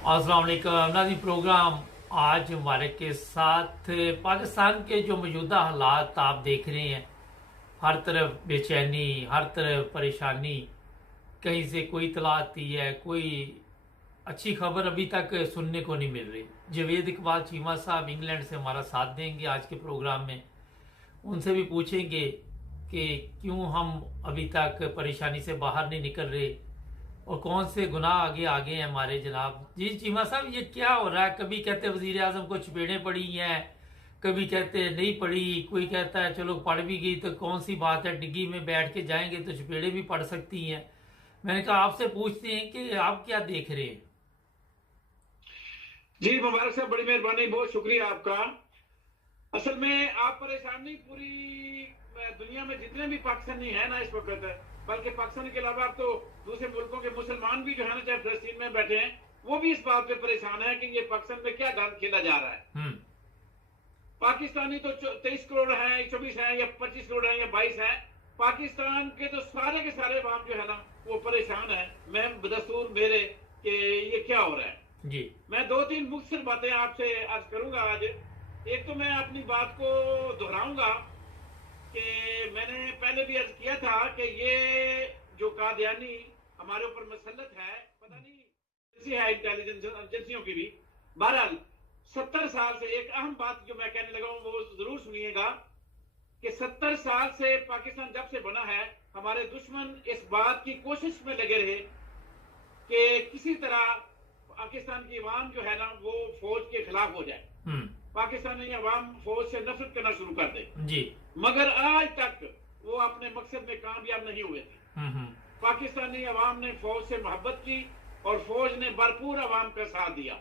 अस्सलाम वालेकुम नाज़रीन। प्रोग्राम आज हमारे के साथ पाकिस्तान के जो मौजूदा हालात आप देख रहे हैं। हर तरफ बेचैनी, हर तरफ परेशानी, कहीं से कोई इतला आती है, कोई अच्छी खबर अभी तक सुनने को नहीं मिल रही। जावेद इकबाल चीमा साहब इंग्लैंड से हमारा साथ देंगे आज के प्रोग्राम में। उनसे भी पूछेंगे कि क्यों हम अभी तक परेशानी से बाहर नहीं निकल रहे और कौन से गुनाह आगे आगे हैं हमारे जनाब। जी चीमा साहब, ये क्या हो रहा है? कभी कहते वजीर आजम को चपेड़ें पड़ी हैं, कभी कहते नहीं पड़ी, कोई कहता है चलो पड़ भी गई तो कौन सी बात है, डिग्गी में बैठ के जाएंगे तो चपेड़ें भी पड़ सकती हैं। मैंने कहा आपसे पूछते हैं कि आप क्या देख रहे हैं। जी मुबारक साहब, बड़ी मेहरबानी, बहुत शुक्रिया आपका। असल में आप परेशान नहीं, पूरी दुनिया में जितने भी पाकिस्तानी है ना इस वक्त, बल्कि पाकिस्तान के अलावा अब तो दूसरे मुल्कों के मुसलमान भी जो है ना, चाहे फलस्तीन में बैठे हैं, वो भी इस बात पे परेशान है कि ये पाकिस्तान में क्या गंद खेला जा रहा है। पाकिस्तानी तो 23 करोड़ है, 24 है या 25 करोड़ है या 22 है। पाकिस्तान के तो सारे के सारे अवाम जो है ना वो परेशान है। मैं बदस्तूर मेरे कि ये क्या हो रहा है जी। मैं दो तीन मुख्तसर बातें आपसे अर्ज करूंगा आज। एक तो मैं अपनी बात को दोहराऊंगा कि मैंने पहले भी अर्ज किया था कि ये जो कादियानी हमारे ऊपर मसलत है, पता नहीं एजेंसी है, इंटेलिजेंस एजेंसियों की भी। बहरहाल 70 साल से एक अहम बात जो मैं कहने लगा हूं वो जरूर सुनिएगा कि 70 साल से पाकिस्तान जब से बना है, हमारे दुश्मन इस बात की कोशिश में लगे रहे कि किसी तरह पाकिस्तान की अवाम जो है ना वो फौज के खिलाफ हो जाए, पाकिस्तानी अवाम फौज से नफरत करना शुरू कर दे जी। मगर आज तक वो अपने मकसद में कामयाब नहीं हुए थे। पाकिस्तानी अवाम ने फौज से मोहब्बत की और फौज ने भरपूर अवाम का साथ दिया।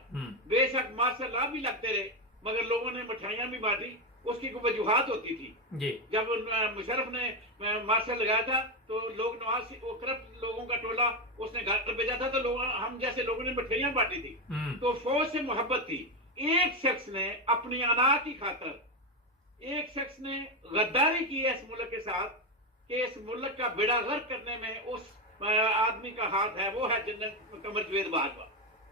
बेशक मार्शल लॉ भी लगते रहे, मगर लोगों ने मिठाइयां भी बांटी, उसकी कोई वजूहात होती थी जी। जब मुशर्रफ ने मार्शल लगाया था तो लोग नवाज वो करप्ट लोगों का टोला उसने घर पर भेजा था, तो लोग हम जैसे लोगों ने मिठाइयां बांटी थी। तो फौज से मोहब्बत थी। एक शख्स ने अपनी अना की खातर, एक शख्स ने गद्दारी की है इस मुल्क के साथ कि इस मुल्क का बेड़ा गर्क करने में उस आदमी का हाथ है, वो है जनरल कमर जावेद बाजवा,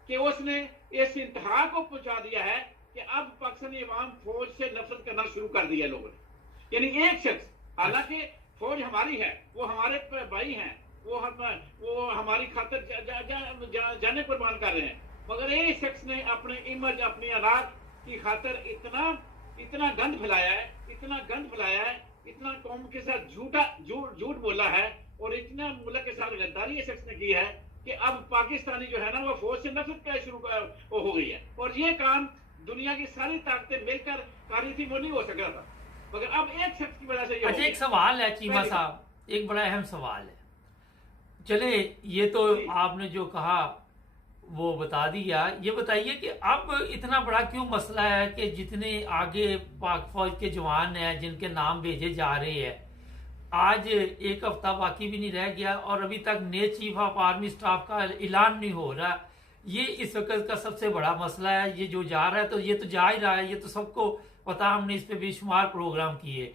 कि उसने इस इंतहा को पहुंचा दिया है कि अब पाकिस्तानी अवाम फौज से नफरत करना शुरू कर दिया लोगों ने। यानी एक शख्स, हालांकि फौज हमारी है, वो हमारे भाई हैं, वो हमारी खातर जाने कुर्बान कर रहे हैं, मगर एक शख्स ने अपने इमेज, अपनी अनाज की खातर इतना गंद फैलाया है, इतना गंद फैलाया है, इतना कौम के साथ झूठ बोला है और इतना मुल्क के साथ गद्दारी शख्स ने की है कि अब पाकिस्तानी जो है ना वो फौज से नफरत करना शुरू हो गई है। और ये काम दुनिया की सारी ताकतें मिलकर कारी थी, वो नहीं हो सका था, मगर अब एक शख्स की वजह से। अच्छा, एक सवाल है चीमा साहब, एक बड़ा अहम सवाल है। चले, ये तो आपने जो कहा वो बता दिया। ये बताइए कि अब इतना बड़ा क्यों मसला है कि जितने आगे पाक फौज के जवान हैं जिनके नाम भेजे जा रहे हैं, आज एक हफ्ता बाकी भी नहीं रह गया और अभी तक नए चीफ ऑफ आर्मी स्टाफ का ऐलान नहीं हो रहा। ये इस वक्त का सबसे बड़ा मसला है। ये जो जा रहा है तो ये तो जा ही रहा है, ये तो सबको पता, हमने इस पे बेशुमार प्रोग्राम किए,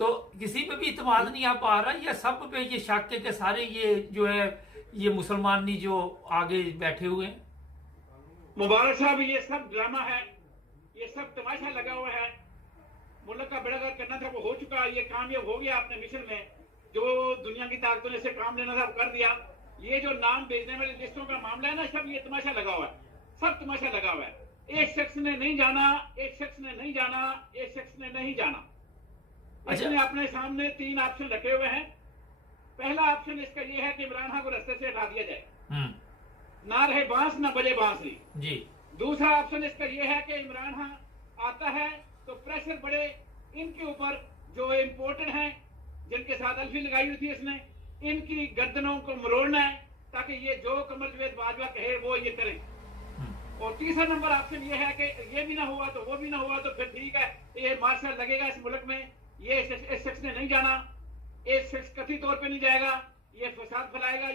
तो किसी पे भी इतमाद नहीं आ पा रहा, या सब पे ये शक है कि सारे ये जो है ये मुसलमान नहीं जो आगे बैठे हुए हैं। मुबारक साहब, ये सब ड्रामा है, ये सब तमाशा लगा हुआ है। मुल्क का बेड़ा गर्क करना था वो हो चुका, ये कामयाब हो गया अपने मिशन में। जो दुनिया की ताकतों ने से काम लेना था कर दिया। ये जो नाम भेजने वाली लिस्टों का मामला है ना, सब ये तमाशा लगा हुआ है, सब तमाशा लगा हुआ है। एक शख्स ने नहीं जाना, एक शख्स ने नहीं जाना, एक शख्स ने नहीं जाना। इसने अपने सामने 3 ऑप्शन रखे हुए हैं। पहला ऑप्शन इसका ये है कि इमरान खान को रास्ते से हटा दिया जाए, ना रहे बांस ना बजे बांसुरी जी। दूसरा ऑप्शन इसका ये है कि इमरान खान आता है तो प्रेशर बढ़े इनके ऊपर, जो इम्पोर्टेड हैं, जिनके साथ अल्फी लगाई हुई थी इसने, इनकी गर्दनों को मरोड़ना है ताकि ये जो कमर जावेद बाजवा कहे वो ये करें। और तीसरा नंबर ऑप्शन ये है कि ये भी ना हुआ तो वो भी ना हुआ तो फिर ठीक है, ये मार्शल लगेगा इस मुल्क में, ये इस शख्स ने नहीं जाना, एक शख्स कथित तौर पे नहीं जाएगा, ये फसाद फैलाएगा,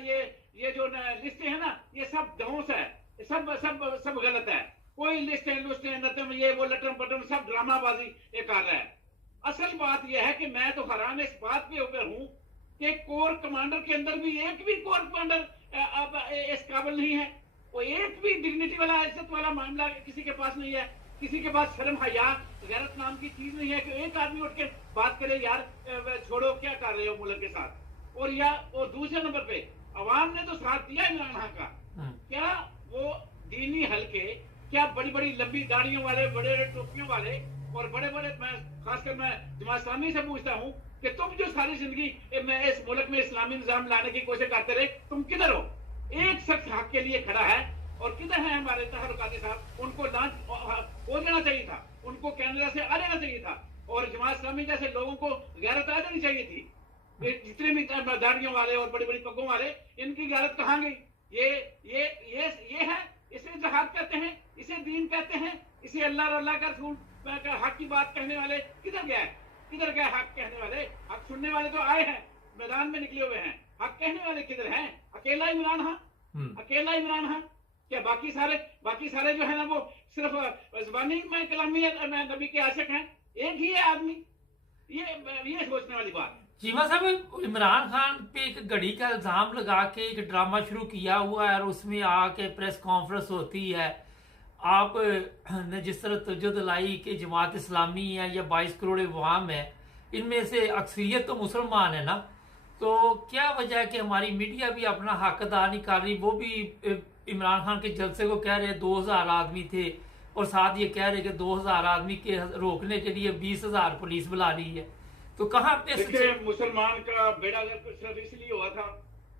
ये जो लिस्टें है ना ये सब धौंस है, सब गलत है। कोई लिस्टें नतम ये वो लटम पटम सब ड्रामाबाजी ये कर रहा है। असल बात यह है कि मैं तो हैरान इस बात के ऊपर हूं कि कोर कमांडर के अंदर भी एक भी कोर कमांडर अब इस काबिल नहीं है। वो एक भी डिग्निटी वाला, इज्जत वाला मामला किसी के पास नहीं है। किसी के पास शर्म हया गैरत नाम की चीज नहीं है कि एक आदमी उठ के बात करे यार छोड़ो क्या कर रहे हो मुल्क के साथ। और दूसरे नंबर पे अवाम ने तो साथ दिया इमरान खान का। क्या वो दीनी हल्के, क्या बड़ी बड़ी लंबी दाढ़ियों वाले, बड़े बड़े टोपियों वाले और बड़े बड़े, मैं खासकर मैं जमात इस्लामी से पूछता हूँ कि तुम जो सारी जिंदगी में इस मुल्क में इस्लामी निजाम लाने की कोशिश करते रहे, तुम किधर हो? एक शख्स हक के लिए खड़ा है और किधर है हमारे तहरुकाती साहब? उनको लॉन्च हो जाना चाहिए था, उनको कैनेडा से आ जाना चाहिए था और जमात इस्लामी जैसे लोगों को गैरत आ जानी चाहिए थी। जितने भी दाढ़ियों वाले और बड़ी बड़ी पगों वाले, इनकी गैरत कहाँ गई? ये है, इसे जहाद कहते हैं, इसे दीन कहते हैं, इसे अल्लाह और अल्लाह का रसूल हक की बात कहने वाले किधर गया है? किधर गया हक कहने वाले? हक सुनने वाले तो आए हैं, मैदान में निकले हुए हैं, हक कहने वाले किधर हैं? अकेला इमरान खान, अकेला इमरान खान। क्या बाकी सारे जो है ना वो सिर्फ ज़बानी में कलामी नबी के आशिक हैं? एक ही है आदमी। ये सोचने वाली बात है। चीमा साहब, इमरान खान पे एक घड़ी का इल्जाम लगा के एक ड्रामा शुरू किया हुआ है और उसमें आके प्रेस कॉन्फ्रेंस होती है। आप ने जिस तरह तवज्जो दिलाई कि जमात इस्लामी है या 22 करोड़ अवाम है, इनमें से अक्सरियत तो मुसलमान है ना, तो क्या वजह है कि हमारी मीडिया भी अपना हक अदा नहीं कर रही? वो भी इमरान खान के जलसे को कह रहे 2000 आदमी थे और साथ ये कह रहे कि 2000 आदमी के रोकने के लिए 20,000 पुलिस बुला ली है। तो कहाँ पे मुसलमान का बेड़ा सिर्फ इसलिए हुआ था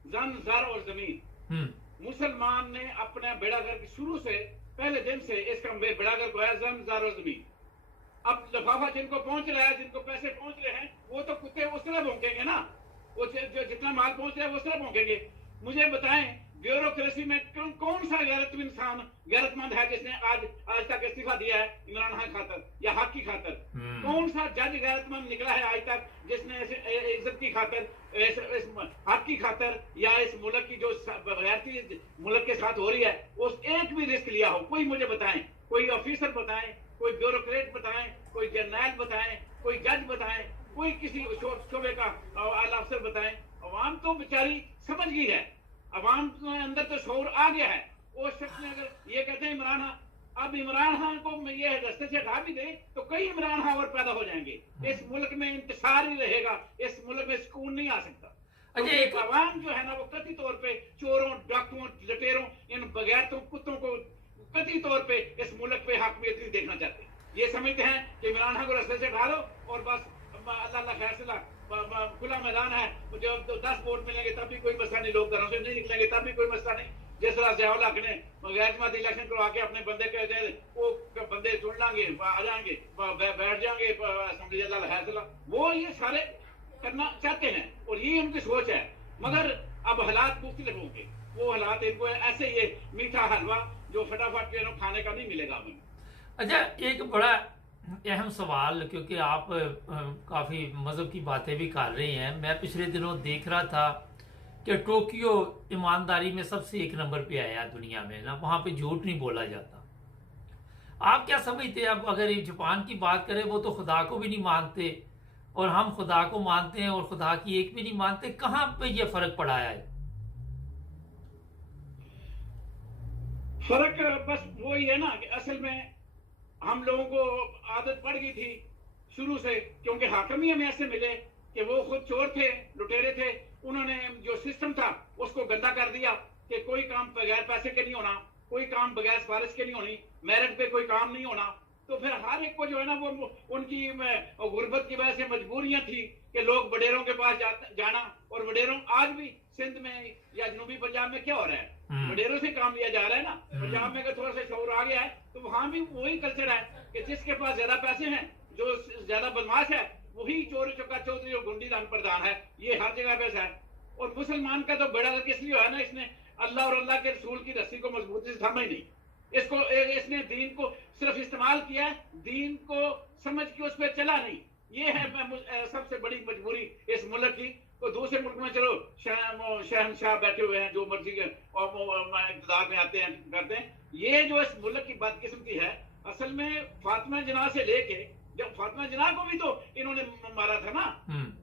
जन, जर और जमीन। मुसलमान ने अपना बेड़ागर शुरू से पहले दिन से इसका बेड़ागर को है जन, जर और जमीन। अब लिफाफा जिनको पहुंच रहा है, जिनको पैसे पहुंच रहे हैं, वो तो कुत्ते उस तरह भौंकेंगे ना, वो जो जितना माल पहुंच रहा है वो उस तरह भौंकेंगे। मुझे बताएं, ब्यूरोक्रेसी में कौन सा गैरतमंद है जिसने आज तक इस्तीफा दिया है इमरान खान खातर या हक की खातर? कौन सा जज गैरतमंद निकला है आज तक जिसने इज्जत की खातर, इस हक की खातर या इस मुल्क की जो बगैरती मुल्क के साथ हो रही है उस एक भी रिस्क लिया हो? कोई मुझे बताएं, कोई ऑफिसर बताएं, कोई ब्यूरोक्रेट बताएं, कोई जर्नल बताएं, कोई जज बताएं, कोई किसी शोबे का आला अफसर बताएं। अवाम तो बेचारी समझ गई है, अवाम के अंदर तो शौर आ गया है। वो शख्स ने अगर ये कहते हैं इमरान खान, अब इमरान खान को ये रास्ते से हटा भी दे तो कई इमरान खान और पैदा हो जाएंगे। इस मुल्क में इंतशार ही रहेगा, इस मुल्क में सुकून नहीं आ सकता। अच्छा, एक अवाम जो है ना वो कथित तौर पे चोरों, डाकुओं, लटेरों, इन बगैरतों, कुत्तों को कथित तौर पे इस मुल्क पे हकमियत नहीं देखना चाहते। ये समझते हैं कि इमरान खान को रास्ते से हटा दो और बस अल्लाह फैसला, खुला मैदान है, जब 10 वोट मिलेंगे तब भी कोई मसला नहीं, लोग घरों से नहीं निकलेंगे तब भी कोई मसला नहीं। जिस तरह ज़ियाउल हक ने गैर इलेक्शन करवा के अपने बंदे कहते हैं वो बंदे चुन लाएंगे, आ जाएंगे, बैठ जाएंगे असेंबली, अल्लाह फैसला, वो ये सारे करना चाहते हैं और ये उनकी सोच है। मगर अब हालात मुख्तलिफ होंगे, वो हालात इनको ऐसे ये मीठा हलवा जो फटाफट खाने का नहीं मिलेगा हमें। अच्छा, एक बड़ा अहम सवाल, क्योंकि आप काफी मजहब की बातें भी कर रहे हैं, मैं पिछले दिनों देख रहा था कि टोक्यो ईमानदारी में सबसे एक नंबर पे आया दुनिया में ना, वहां पे झूठ नहीं बोला जाता। आप क्या समझते हैं? अब अगर जापान की बात करें, वो तो खुदा को भी नहीं मानते और हम खुदा को मानते हैं और खुदा की एक भी नहीं मानते। कहां पे ये फर्क पड़ा है? फर्क बस वही है ना कि असल में हम लोगों को आदत पड़ गई थी शुरू से, क्योंकि हाकिम ही हमें ऐसे मिले कि वो खुद चोर थे, लुटेरे थे। उन्होंने जो सिस्टम था उसको गंदा कर दिया कि कोई काम बगैर पैसे के नहीं होना, कोई काम बगैर सिफारिश के नहीं होनी, मेरिट पे कोई काम नहीं होना। तो फिर हर एक को जो है ना वो उनकी गुर्बत की वजह से मजबूरियां थी कि लोग वडेरों के पास जाना, और वडेरों आज भी सिंध में या जनूबी पंजाब में क्या हो रहा है, वडेरों से काम लिया जा रहा है ना। पंजाब में अगर थोड़ा सा शौर आ गया है तो वहां भी वही कल्चर है कि जिसके पास ज्यादा पैसे हैं, जो ज्यादा बदमाश है, वही चोर चक्का चौधरी और गुंडी दान प्रधान है। ये हर जगह पे है। और मुसलमान का तो बेड़ा किस लिए है ना, इसने अल्लाह और अल्लाह के रसूल की रस्सी को मजबूती से थामा ही नहीं। इसने दीन को सिर्फ इस्तेमाल किया, दीन को समझ के उस पर चला नहीं। ये है सबसे बड़ी मजबूरी इस मुल्क की। तो दूसरे मुल्क में चलो शहनशाह बैठे हुए हैं, जो मर्जी के और इक़्तिदार में आते हैं, करते हैं। ये जो इस मुल्क की बदकिस्मती है, असल में फातिमा जिन्ना से लेके, जब फातिमा जिन्ना को भी तो इन्होंने मारा था ना,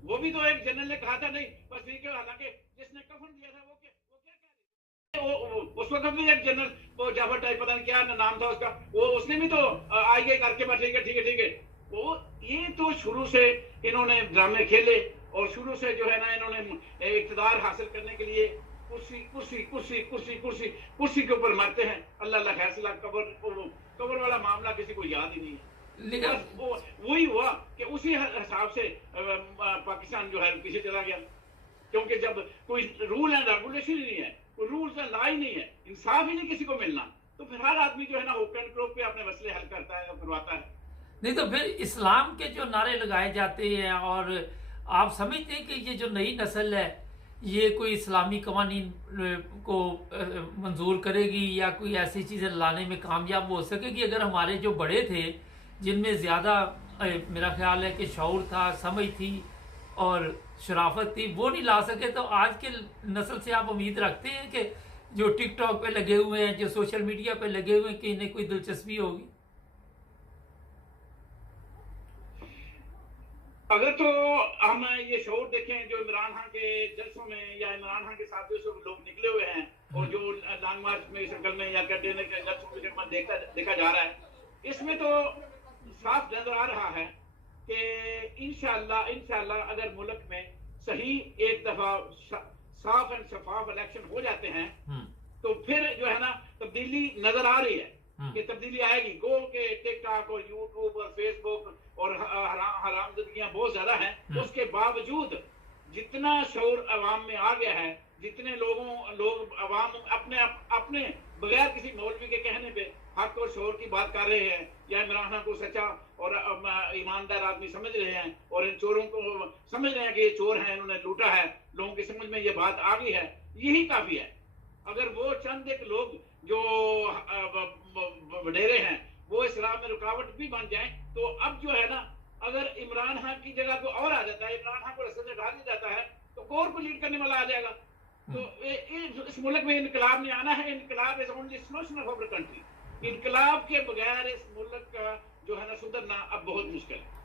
वो भी तो एक जनरल ने कहा था नहीं बस ठीक है, हालांकि जिसने कफन दिया था वो उस वक्त भी एक जनरल वो जाफर टाइप पता नहीं क्या नाम था उसका, वो उसने भी तो आई गए करके बस ठीक है ठीक है ठीक है। वो ये तो शुरू से इन्होंने ड्रामे खेले और शुरू से जो है ना इन्होंने इक़्तिदार हासिल करने के लिए कुर्सी कुर्सी कुर्सी कुर्सी कुर्सी कुर्सी के ऊपर मरते हैं। अल्लाह अल्लाह फैसला कबर वाला मामला किसी को याद ही नहीं है। लेकिन बस वही हुआ कि उसी हिसाब से पाकिस्तान जो है पीछे चला गया, क्योंकि जब कोई रूल एंड रेगुलेशन ही नहीं है, कोई रूल्स एंड लॉ ही नहीं है, इंसाफ ही नहीं किसी को मिलना, तो फिर हर आदमी जो है ना हुक एंड क्रोक पे अपने मसले हल करता है और करवाता है। नहीं तो फिर इस्लाम के जो नारे लगाए जाते हैं, और आप समझते हैं कि ये जो नई नस्ल है ये कोई इस्लामी कवानीन को मंजूर करेगी या कोई ऐसी चीज़ें लाने में कामयाब हो सकेगी? अगर हमारे जो बड़े थे जिनमें ज़्यादा मेरा ख्याल है कि शऊर था, समझ थी और शराफत थी, वो नहीं ला सके, तो आज के नस्ल से आप उम्मीद रखते हैं कि जो टिकटॉक पे लगे हुए हैं, जो सोशल मीडिया पे लगे हुए हैं, कि इन्हें कोई दिलचस्पी होगी? अगर तो हम ये शोर देखें जो इमरान खान के जलसों में या इमरान खान के साथ जो लोग निकले हुए हैं और जो लॉन्ग मार्च में सर्कल में या कंटेनर के जलसों में देखा जा रहा है, इसमें तो साफ नजर आ रहा है कि इंशाल्लाह अगर मुल्क में सही एक दफा साफ एंड शफाफ इलेक्शन हो जाते हैं तो फिर जो है ना तब्दीली नजर आ रही है कि तब्दीली आएगी। गो के टिकटॉक और यूट्यूब और फेसबुक और हरामदगियां बहुत ज्यादा हैं, उसके बावजूद जितना शऊर अवाम में आ गया है, जितने लोग अवाम अपने बगैर किसी मौलवी के कहने पे हक और शऊर की बात कर रहे हैं या इमरान खान को सच्चा और ईमानदार आदमी समझ रहे हैं और इन चोरों को समझ रहे हैं कि ये चोर हैं, इन्होंने लूटा है, लोगों की समझ में ये बात आ गई है, यही काफी है। अगर वो चंद एक लोग जो वडेरे हैं वो इस राह में रुकावट भी बन जाए, तो अब जो है ना अगर इमरान खान की जगह को और आ जाता है, इमरान खान को रस्ते से डाल दिया जाता है, तो कोर को लीड करने वाला आ जाएगा। तो इस मुल्क में इनकलाब नहीं आना है। Inquilab is only solution of our country. इनकलाब के बगैर इस मुल्क का जो है ना सुधरना अब बहुत मुश्किल है।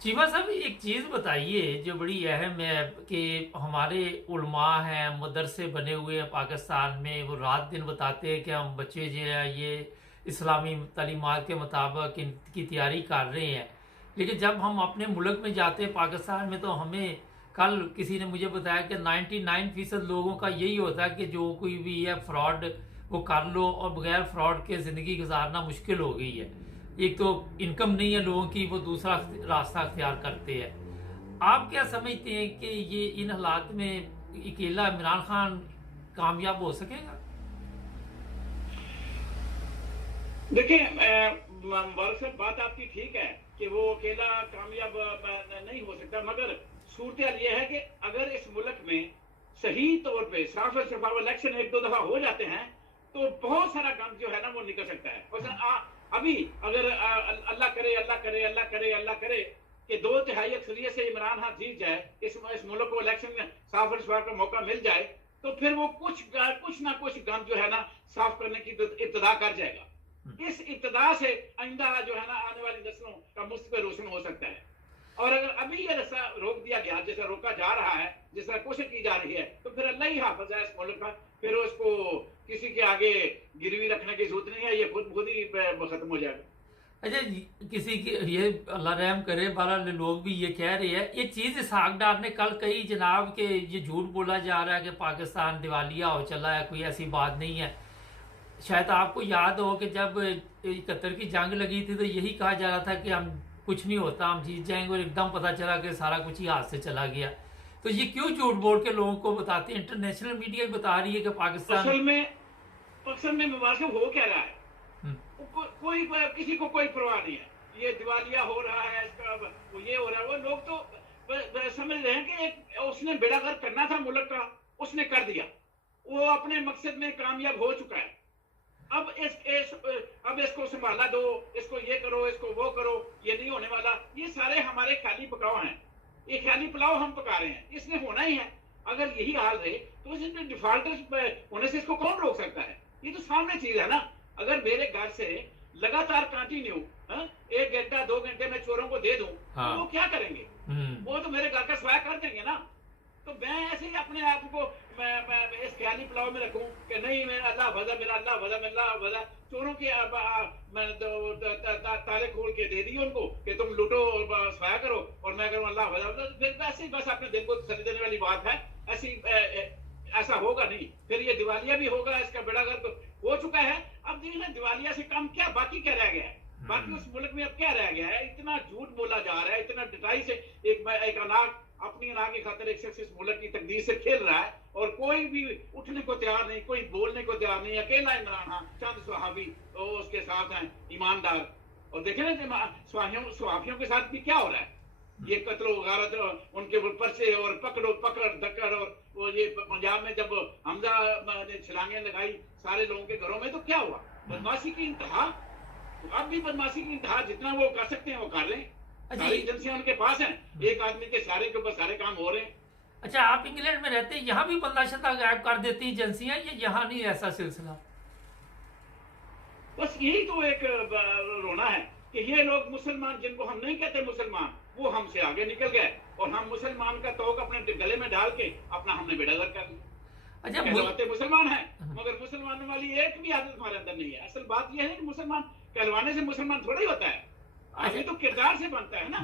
चीमा साहब, एक चीज़ बताइए जो बड़ी अहम है कि हमारे उलमा हैं, मदरसे बने हुए हैं पाकिस्तान में, वो रात दिन बताते हैं कि हम बच्चे जो है ये इस्लामी तालीमात के मुताबिक इनकी तैयारी कर रहे हैं, लेकिन जब हम अपने मुल्क में जाते हैं पाकिस्तान में तो हमें कल किसी ने मुझे बताया कि 99% लोगों का यही होता है कि जो कोई भी है फ्रॉड वो कर लो, और बगैर फ्रॉड के ज़िंदगी गुजारना मुश्किल हो गई है। एक तो इनकम नहीं है लोगों की, वो दूसरा रास्ता अख्तियार करते हैं। आप क्या समझते हैं कि ये इन हालात में अकेला इमरान खान कामयाब हो सकेगा? देखिए बात आपकी ठीक है कि वो अकेला कामयाब नहीं हो सकता, मगर सूरत ये है कि अगर इस मुल्क में सही तौर पे साफ और शफाफ इलेक्शन एक दो दफा हो जाते हैं तो बहुत सारा गंद जो है ना वो निकल सकता है। और अभी अगर अल्लाह करे कि 2/3 अक्सरियत से इमरान खान जीत जाए, इस मुल्क को इलेक्शन में साफ और शफाफ का मौका मिल जाए, तो फिर वो कुछ ना कुछ गंद जो है ना साफ करने की इब्तिदा कर जाएगा। इस इब्तिदा से आइंदा जो है ना आने वाली नस्लों का मुस्तकबिल रोशन हो सकता है। और अगर अभी ये रास्ता रोक दिया गया, जैसा रोका जा रहा है, जिस तरह कोशिश की जा रही है, तो फिर अल्लाह ही हाफिज है इस मुल्क का, फिर उसको किसी के आगे गिरवी रखने की जरूरत नहीं है, ये खुद ही खत्म हो जाएगा। अच्छा, किसी की ये अल्लाह रहम करे, बहरहाल लोग भी ये कह रहे हैं, ये चीज़ इसहाक डार ने कल कही जनाब के ये झूठ बोला जा रहा है कि पाकिस्तान दिवालिया हो चला है, कोई ऐसी बात नहीं है। शायद आपको याद हो कि जब 71 की जंग लगी थी तो यही कहा जा रहा था कि हम कुछ नहीं होता, हम जीत जाएंगे, और एकदम पता चला कि सारा कुछ ही हाथ से चला गया। तो ये क्यों झूठ बोल के लोगों को बताते हैं? इंटरनेशनल मीडिया बता रही है कि पाकिस्तान असल में मुबाशर हो क्या रहा है, कोई किसी को कोई परवाह नहीं है। ये दिवालिया हो रहा है, इसका वो ये हो रहा है, वो लोग तो समझ रहे हैं कि उसने बेड़ागर्क करना था मुल्क का, उसने कर दिया, वो अपने मकसद में कामयाब हो चुका है। अब इसको संभाला दो, इसको ये करो, इसको वो करो, ये नहीं होने वाला। ये सारे हमारे ख्याली पकाव हैं, ये ख्याली पुलाव हम पका रहे हैं, इसने होना ही है। अगर यही हाल रहे तो इसमें डिफॉल्टर होने से इसको कौन रोक सकता है? ये तो सामने चीज है ना। अगर मेरे घर से लगातार कंटिन्यू 1 घंटा 2 घंटे में चोरों को दे दूं, तो वो क्या करेंगे? वो तो मेरे घर का सफाया कर देंगे ना। तो मैं ऐसे ही अपने आप को मैं इस ख्याली पुलाव में रखूं कि नहीं मैं अल्लाह वज़ा मेरा अल्लाह वज़ा मेरा अल्लाह वज़ा, चोरों के मैं ताले खोल के दे दिए उनको कि तुम लूटो और सफाया करो और मैं करूं अल्लाह वज़ा, तो फिर वैसे ही बस अपने दिल को तसल्ली देने वाली बात है। ऐसी ऐसा होगा नहीं, फिर ये दिवालिया भी होगा, इसका बेड़ा गर्क तो हो चुका है। अब देखिए ना, दिवालिया से कम क्या बाकी क्या रह गया है? बाकी उस मुल्क में अब क्या रह गया है? इतना झूठ बोला जा रहा है, इतना डिटाई से एक अनाक अपनी अनाक की खातिर एक शख्स इस मुल्क की तकदीर से खेल रहा है और कोई भी उठने को तैयार नहीं, कोई बोलने को तैयार नहीं। अकेला इमरान खान, चंद सहाबी उसके साथ हैं ईमानदार। और देखे ना सहाफियों के साथ भी क्या हो रहा है, ये कत्ल गारत उनके ऊपर से और पकड़ धक्कर। और वो ये पंजाब में जब हमजा ने छलांगे लगाई सारे लोगों के घरों में, तो क्या हुआ? बदमाशी की इंतहा। अब भी बदमाशी की इंतहा, जितना वो कर सकते हैं वो कर रहे हैं। सारी एजेंसियां उनके पास हैं, एक आदमी के सारे के ऊपर सारे काम हो रहे हैं। अच्छा, आप इंग्लैंड में रहते हैं, यहाँ भी बंदाशता गायब कर देती एजेंसियां, या यहाँ नहीं ऐसा सिलसिला? बस यही तो एक रोना है कि ये लोग मुसलमान, जिनको हम नहीं कहते मुसलमान, वो हमसे आगे निकल गए और हम मुसलमान का तोक अपने गले में डाल के अपना हमने बेड़ागर कर लिया। अच्छा, कहलवाते मुसलमान हैं, मगर मुसलमानों वाली एक भी आदत हमारे अंदर नहीं है। असल बात यह है कि मुसलमान कहलवाने से मुसलमान थोड़ा ही होता है, आगे तो किरदार से बनता है ना।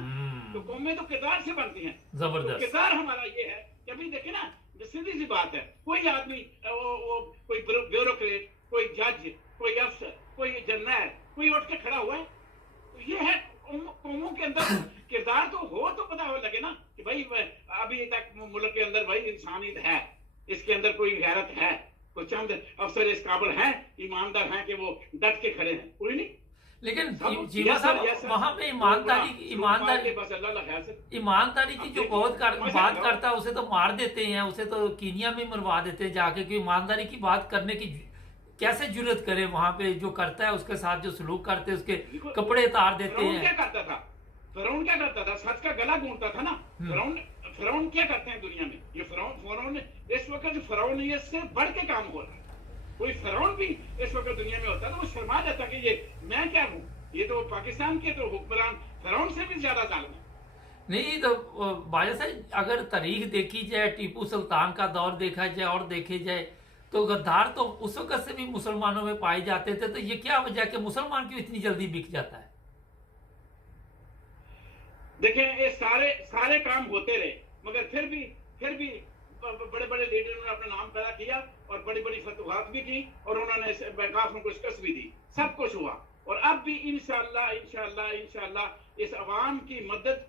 तो कौमें तो किरदार से बनती हैं। जबरदस्त। तो किरदार हमारा ये है कि अभी देखे ना, सीधी सी बात है, कोई आदमी कोई ब्यूरोक्रेट, कोई जज, कोई अफसर, कोई जर्नैल, कोई उठ के खड़ा हुआ है। तो ये है कौमों के अंदर किरदार तो हो, तो पता हो लगे ना कि भाई अभी तक मुल्क के अंदर भाई इंसानियत है, इसके अंदर कोई गैरत है, कोई चंद अफसर इस काबिल हैं, ईमानदार हैं कि वो डट के खड़े हैं। कोई नहीं। लेकिन जीवा साहब, वहां पे ईमानदारी की जो बात करता है उसे तो मार देते हैं, उसे तो कीनिया में मरवा देते हैं जाके। कि ईमानदारी की बात करने की कैसे जुर्रत करे? वहां पे जो करता है उसके साथ जो सलूक करते हैं, उसके कपड़े तार देते हैं। क्या करता था फिरौन? क्या करता था? सच का गला घूंटता था ना फिरौन क्या करते हैं दुनिया में? ये फिरौन इस वक्त फिरौनियत से बढ़ के काम हो रहा है। कोई फिरौन भी इस वक्त दुनिया में होता है तो वो शर्मा जाता कि ये मैं क्या हूँ, ये तो पाकिस्तान के तो हुक्मरान फिरौन से भी ज्यादा जालिम है। नहीं तो बाजा साहब, अगर तारीख देखी जाए, टीपू सुल्तान का दौर देखा जाए और देखे जाए, तो गद्दार तो उस वक्त से भी मुसलमानों में पाए जाते थे। तो ये क्या वजह कि मुसलमान क्यों इतनी जल्दी बिक जाता है? देखें, ये सारे काम होते रहे, मगर फिर भी बड़े बड़े लीडरों ने अपना नाम पैदा किया और बड़ी बड़ी फतवाहत भी की और उन्होंने काफिरों को शिकस्त भी दी। सब कुछ हुआ और अब भी इंशाअल्लाह इस अवाम की मदद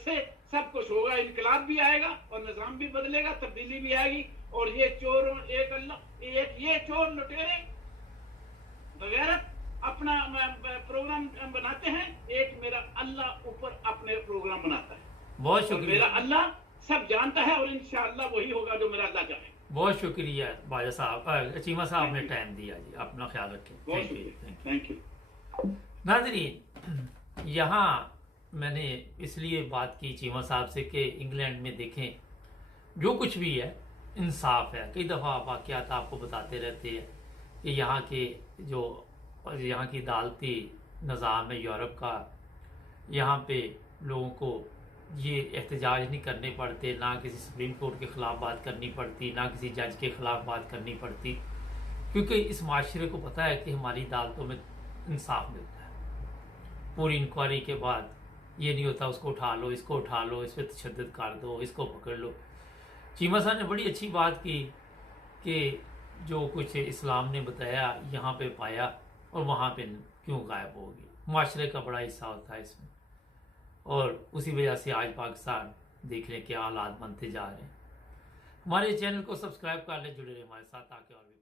से सब कुछ होगा। इनकलाब भी आएगा और निजाम भी बदलेगा, तब्दीली भी आएगी। और ये चोर लुटेरे बगैरत अपना प्रोग्राम बनाते हैं, एक मेरा अल्लाह ऊपर अपने प्रोग्राम बनाता है। बहुत शुक्रिया। मेरा अल्लाह सब जानता है और इंशाअल्लाह वही होगा जो मेरा अल्लाह चाहे। बहुत शुक्रिया बाजा साहब, चीमा साहब ने टाइम दिया जी। अपना ख्याल रखें। Thank you. नाज़रीन, यहाँ मैंने इसलिए बात की चीमा साहब से कि इंग्लैंड में देखें जो कुछ भी है इंसाफ है। कई दफ़ा वाक़यात आपको बताते रहते हैं कि यहाँ की अदालती निज़ाम है यूरोप का, यहाँ पे लोगों को ये एहतजाज नहीं करने पड़ते, ना किसी सुप्रीम कोर्ट के ख़िलाफ़ बात करनी पड़ती, ना किसी जज के ख़िलाफ़ बात करनी पड़ती, क्योंकि इस माशरे को पता है कि हमारी अदालतों में इंसाफ मिलता है। पूरी इंक्वायरी के बाद ये नहीं होता उसको उठा लो, इसको उठा लो, इस पर तशद्दुद कर दो, इसको पकड़ लो। चीमा साहब ने बड़ी अच्छी बात की कि जो कुछ इस्लाम ने बताया यहाँ पे पाया और वहाँ पे क्यों गायब हो गया। माशरे का बड़ा हिस्सा होता है इसमें, और उसी वजह से आज पाकिस्तान देख रहे क्या हालात बनते जा रहे हैं। हमारे चैनल को सब्सक्राइब कर लें, जुड़े रहे हमारे साथ ताकि और भी